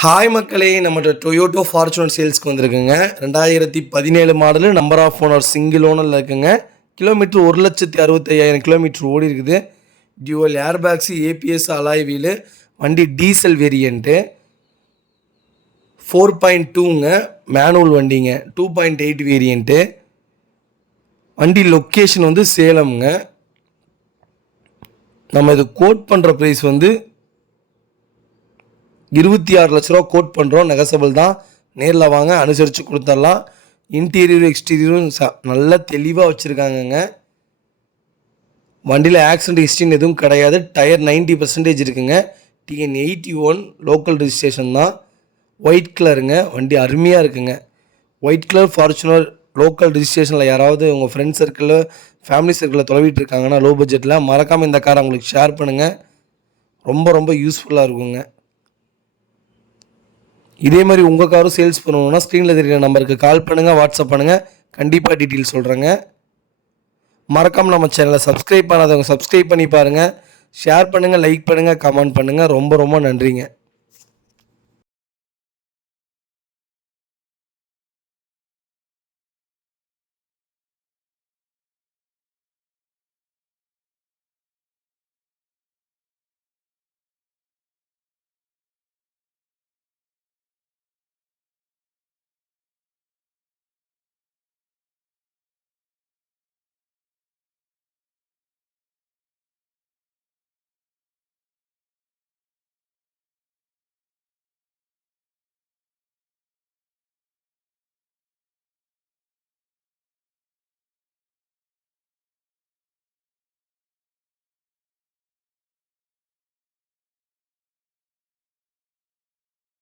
Hi மக்களே, நம்மகிட்ட Toyota Fortuner சேல்ஸ்க்கு வந்திருக்குங்க. 2017 model, number of owner single ஓனரில் இருக்குங்க. கிலோமீட்டர் 1,65,000 கிலோமீட்டர் ஓடி இருக்குது. Dual air bags, ABS alloy wheel, வண்டி டீசல் வேரியண்ட்டு, 4.2ங்க, மேனுவல் வண்டிங்க, 2.8 வேரியண்ட்டு. வண்டி லொக்கேஷன் வந்து சேலம்ங்க. நம்ம இது கோட் பண்ணுற ப்ரைஸ் வந்து 26 லட்ச ரூபா கோட் பண்ணுறோம். நெகசபிள் தான். நேரில் வாங்க, அனுசரித்து கொடுத்துடலாம். இன்டீரியரும் எக்ஸ்டீரியரும் நல்லா தெளிவாக வச்சுருக்காங்கங்க. வண்டியில் ஆக்சிடென்ட் ஹிஸ்ட்ரின்னு எதுவும் கிடையாது. டயர் 90% இருக்குங்க. டிஎன் 81 லோக்கல் ரிஜிஸ்ட்ரேஷன் தான். ஒயிட் கலருங்க. வண்டி அருமையாக இருக்குங்க. ஒயிட் கலர் ஃபார்ச்சுனர் லோக்கல் ரிஜிஸ்ட்ரேஷனில் யாராவது உங்கள் ஃப்ரெண்ட்ஸ் சர்க்கிளில், ஃபேமிலி சர்க்கிளில் தொலைவிட்டு இருக்காங்கன்னா லோ பட்ஜெட்டில், மறக்காமல் இந்த காரை அவங்களுக்கு ஷேர் பண்ணுங்கள். ரொம்ப ரொம்ப யூஸ்ஃபுல்லாக இருக்குங்க. இதே மாதிரி உங்கள் காரும் சேல்ஸ் பண்ணணுன்னா ஸ்க்ரீனில் தெரிகிற நம்பருக்கு கால் பண்ணுங்கள், வாட்ஸ்அப் பண்ணுங்கள். கண்டிப்பாக டீட்டெயில் சொல்கிறேங்க. மறக்காமல் நம்ம சேனலை சப்ஸ்கிரைப் பண்ணாதவங்க சப்ஸ்கிரைப் பண்ணி பாருங்கள். ஷேர் பண்ணுங்கள், லைக் பண்ணுங்கள், கமெண்ட் பண்ணுங்கள். ரொம்ப ரொம்ப நன்றிங்க.